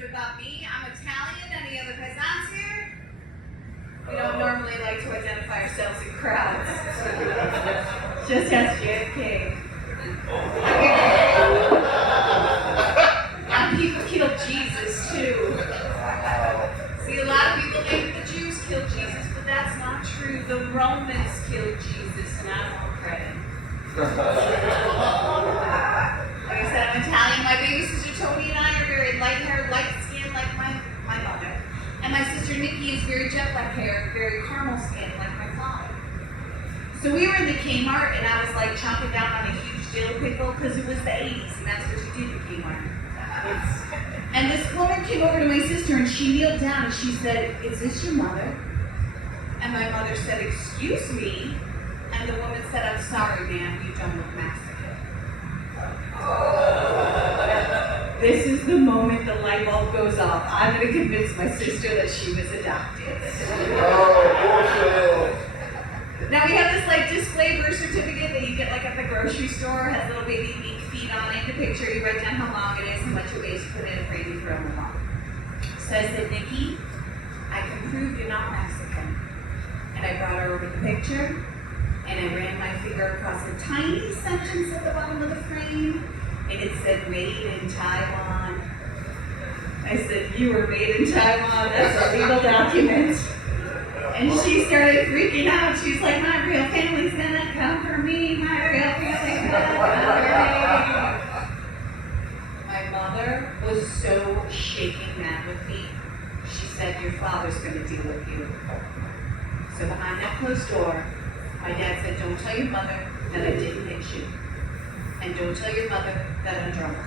bit about me. I'm Italian. Any other peasants here? We don't normally like to identify ourselves in crowds. Just ask JFK. And people killed Jesus too. See, a lot of people think the Jews killed Jesus, but that's not true. The Romans killed Jesus, and I want credit. Like I said, I'm Italian. My baby sister Tony and I are very light-haired, light-skinned like my mother. And my sister Nikki is very jet-black hair, very caramel-skinned like my father. So we were in the Kmart, and I was like chomping down on a huge dill pickle because it was the 80s, and that's what you did in Kmart. And this woman came over to my sister, and she kneeled down, and she said, "Is this your mother?" And my mother said, "Excuse me." And the woman said, "I'm sorry, ma'am, you don't look Mexican." This is the moment the light bulb goes off. I'm going to convince my sister that she was adopted. Now we have this like display birth certificate that you get like at the grocery store. It has little baby ink feet on it. The picture, you write down how long it is, how much it weighs, put it in a frame, you throw it in the wall. So I said, "Nikki, I can prove you're not Mexican." And I brought her over the picture, and I ran my finger across a tiny sentence at the bottom of the frame, and it said, "Made in Taiwan." I said, "You were made in Taiwan, that's a legal document." And she started freaking out. She's like, "My real family's gonna come for me. My real family's gonna come for me." My mother was so shaking mad with me. She said, "Your father's gonna deal with you." So behind that closed door, my dad said, "Don't tell your mother that I didn't hit you. And don't tell your mother that I'm drunk."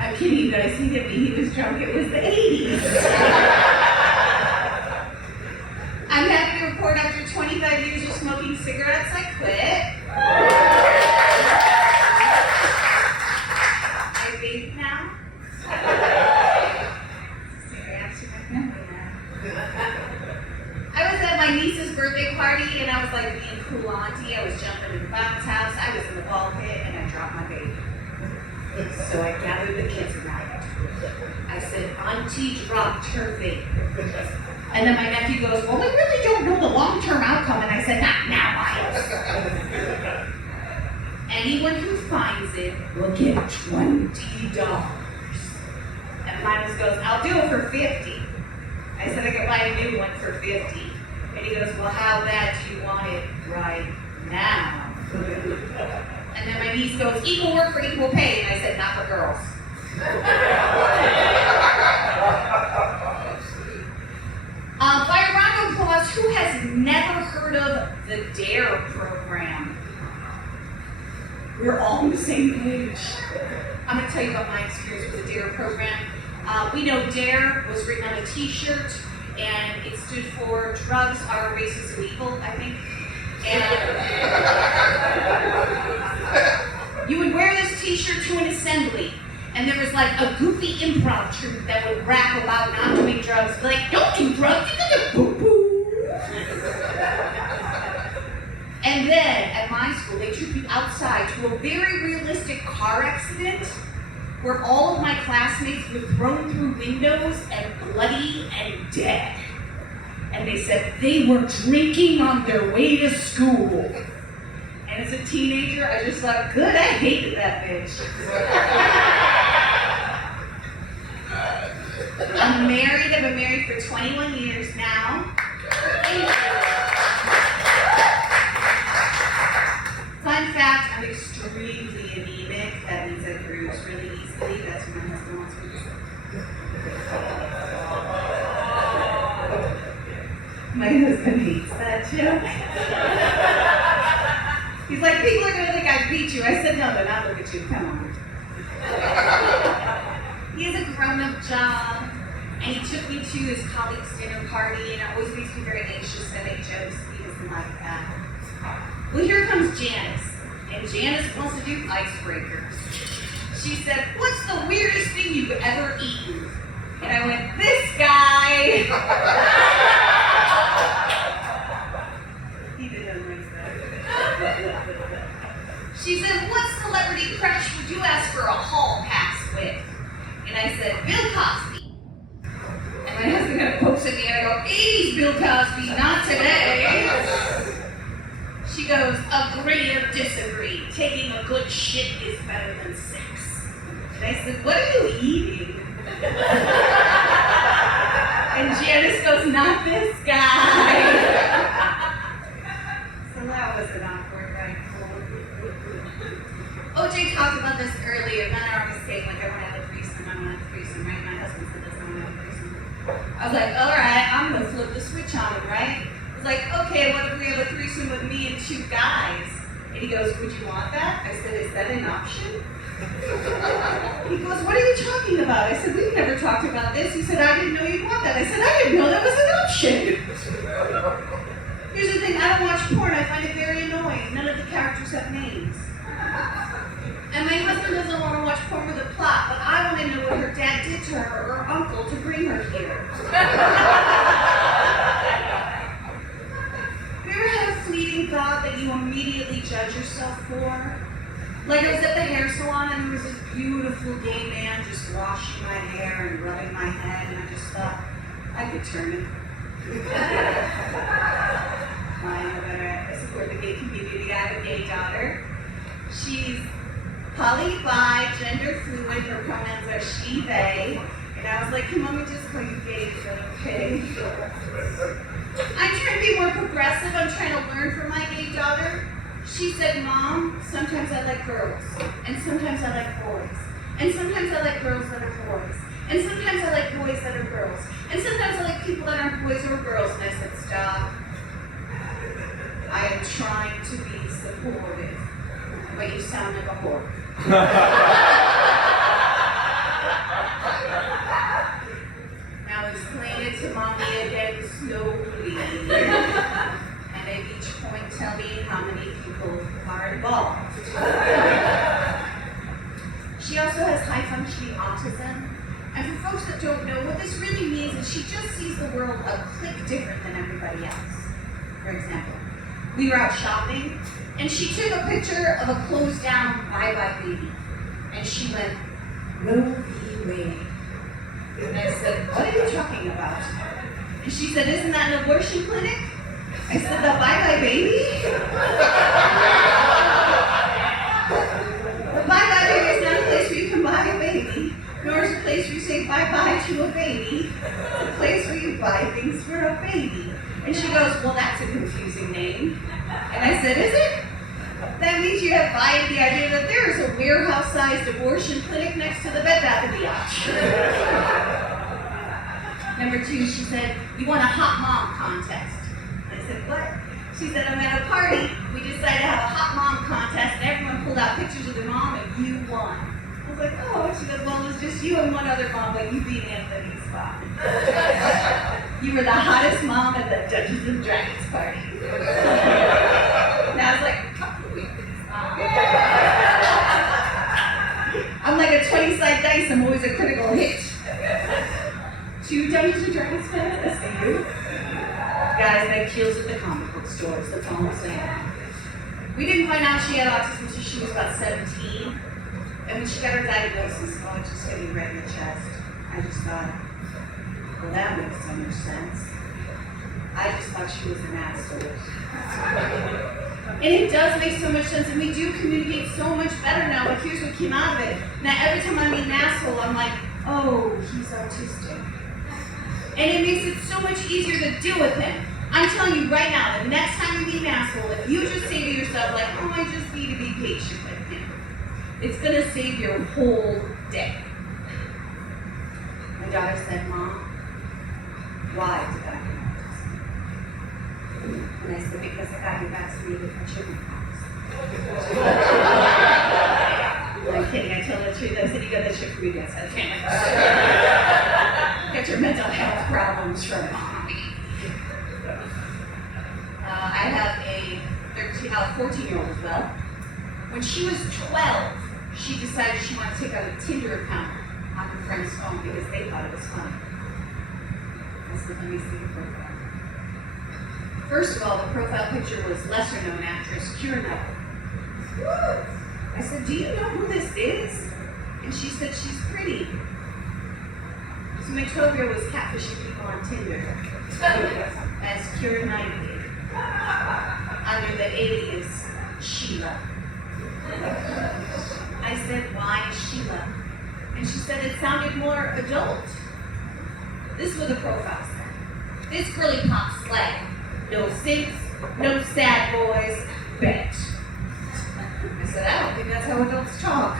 I'm kidding you guys, he didn't mean he was drunk, it was the 80s. I'm happy to report after 25 years of smoking cigarettes, I quit. I vape now. Angie McMahon. I was at my niece's birthday party, and I was like being cool auntie. I was jumping in the bounce house. I was in the ball pit, and I dropped my baby. So I gathered the kids around. I said, "Auntie dropped her baby." And then my nephew goes, "Well, we really don't know the long-term outcome." And I said, "Not now, Miles. Anyone who finds it will get $20. And Miles goes, "I'll do it for 50. I said, "I could buy a new one for 50. And he goes, "Well, how bad do you want it right now?" And then my niece goes, "Equal work for equal pay." And I said, "Not for girls." By a round of applause, who has never heard of the DARE program? We're all on the same page. I'm going to tell you about my experience with the DARE program. We know DARE was written on a t-shirt, and it stood for Drugs Are Racist Illegal, I think. And you would wear this t-shirt to an assembly, and there was like a goofy improv troupe that would rap about not doing drugs. Like, "Don't do drugs, you're gonna boo-boo." And then, at my school, they took you outside to a very realistic car accident where all of my classmates were thrown through windows and bloody and dead. And they said they were drinking on their way to school. And as a teenager, I just thought, good, I hated that bitch. I'm married. I've been married for 21 years now. Fun fact, I'm extremely anemic. That means I bruise really easily. That's what my husband wants me to say. My husband hates that joke. He's like, "People are going to think I beat you." I said, "No, they're not. Look at you. Come on." He has a grown-up job, and he took me to his colleague's dinner party, and it always makes me very anxious to make jokes. He doesn't like that. Well, here comes Janice, and Janice wants to do icebreakers. She said, "What's the weirdest thing you've ever eaten?" And I went, "This guy." He didn't like that. She said, "What celebrity crush would you ask for a hall pass with?" Bill Cosby, not today. She goes, agree or disagree. Taking a good shit is better than sex. And I said, what are you eating? And Janice goes, not this guy. So that was an awkward night. OJ talked about this earlier. Men are always saying, like, I want to have a threesome, I want to have a threesome, right? My husband said this, I want to have a threesome. I was like, all right, I'm going to flip the switch on him, right? I was like, okay, what if we have a threesome with me and 2 guys? And he goes, would you want that? I said, is that an option? He goes, what are you talking about? I said, we've never talked about this. He said, I didn't know you'd want that. I said, I didn't know that was an option. Here's the thing, I don't watch porn. I find it very annoying. None of the characters have names. And my husband doesn't want to watch porn with a plot, but I want to know what her dad did to her or her uncle to bring her here. Have you ever had a fleeting thought that you immediately judge yourself for? Like I was at the hair salon and there was this beautiful gay man just washing my hair and rubbing my head, and I just thought, I could turn it. I support the gay community. I have a gay daughter. She's poly, bi, gender fluid. Her pronouns are she, they. And I was like, can mommy just call you gay? Is that okay? I'm trying to be more progressive. I'm trying to learn from my gay daughter. She said, Mom, sometimes I like girls, and sometimes I like boys, and sometimes I like girls that are boys, and sometimes I like boys that are girls, and sometimes I like people that aren't boys or girls. And I said, stop. I am trying to be supportive, but you sound like a whore. Now explain it to Mommy again slowly. And at each point tell me how many people are involved. She also has high-functioning autism. And for folks that don't know, what this really means is she just sees the world a click different than everybody else. For example, we were out shopping, and she took a picture of a closed-down bye-bye baby. And she went, Roe v. Wade. And I said, what are you talking about? And she said, isn't that an abortion clinic? I said, the bye-bye baby? The bye-bye baby is not a place where you can buy a baby, nor is it a place where you say bye-bye to a baby. It's a place where you buy things for a baby. And she goes, well, that's a confusing name. And I said, is it? That means you have buying the idea that there is a warehouse-sized abortion clinic next to the Bed Bath & Beyond. Number 2, she said, you want a hot mom contest. I said, what? She said, I'm at a party. We decided to have a hot mom contest, and everyone pulled out pictures of their mom, and you won. I was like, oh. She goes, well, it was just you and one other mom, but you beat Anthony's spot. You were the hottest mom at the Dungeons & Dragons party. And I was like, I'm like a 20-sided dice. I'm always a critical hit. 2 Dungeons & Dragons fans? I see you. Guys, that kills at the comic book stores. That's all I'm saying. We didn't find out she had autism until she was about 17. And when she got her diagnosis, it just hit me right in the chest. I just thought, well, that makes so much sense. I just thought she was an asshole. And it does make so much sense, and we do communicate so much better now, but here's what came out of it. Now, every time I meet an asshole, I'm like, oh, he's autistic. And it makes it so much easier to deal with him. I'm telling you right now, the next time you meet an asshole, if you just say to yourself, like, oh, I just need to be patient with him, it's going to save your whole day. My daughter said, Mom, why did I get autism? And I said, because I got you vaccinated for chickenpox. I'm kidding, I told her the truth. I said, you got that shit for me, yes, I can't. Get your mental health problems from mommy. I have a 14-year-old as well. When she was 12, she decided she wanted to take out a Tinder account on her friend's phone because they thought it was funny. I said, let me see the profile. First of all, the profile picture was lesser-known actress Keira Knightley. I said, do you know who this is? And she said, she's pretty. So my 12-year-old was catfishing people on Tinder as Keira Knightley under the alias Sheila. I said, why Sheila? And she said it sounded more adult. This was a profile said. This girly pop slay. No simps, no sad boys, bet. I said, I don't think that's how adults talk.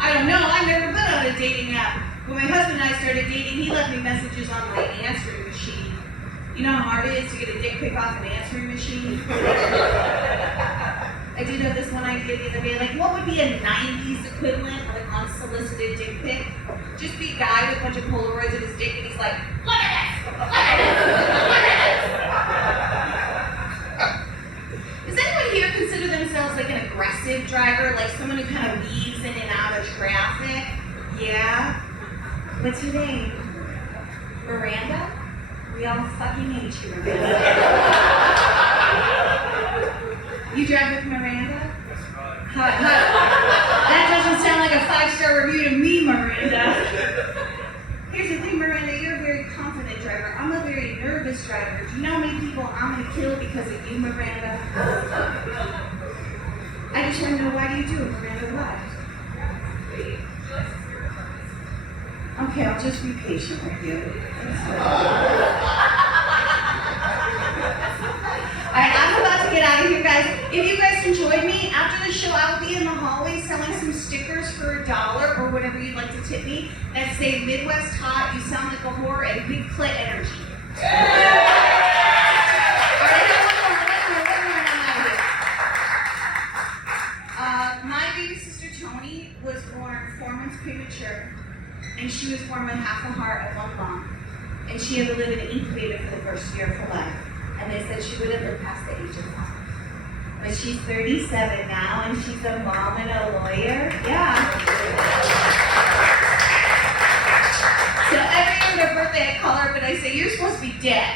I don't know, I've never been on a dating app. When my husband and I started dating, he left me messages on my answering machine. You know how hard it is to get a dick pic off an answering machine? I did have this one idea the other day, like what would be a 90s equivalent of an unsolicited dick pic? Just be a guy with a bunch of Polaroids of his dick and he's like, look at this! Look at this! Look at this! Does anyone here consider themselves like an aggressive driver, like someone who kind of weaves in and out of traffic? Yeah? What's your name? Miranda? We all fucking hate you, Miranda. You drive with Miranda? That doesn't sound like a 5-star review to me, Miranda. Here's the thing, Miranda, you're a very confident driver. I'm a very nervous driver. Do you know how many people I'm going to kill because of you, Miranda? I just want to know, why do you do it, Miranda? Why? Okay, I'll just be patient with you. Alright, I'm about to get out of here, guys. If you guys enjoyed me, after the show, I'll be in the hallway selling some stickers for $1 or whatever you'd like to tip me that say Midwest Hot, you sound like a whore, and Big Clit Energy. Alright, one more. My baby sister Tony was born 4 months premature, and she was born with half a heart and one lung, and she had to live in an incubator for the first year of her life. And they said she wouldn't live past the age of 5. But she's 37 now, and she's a mom and a lawyer. Yeah. So every year on her birthday, I call her, but I say, you're supposed to be dead.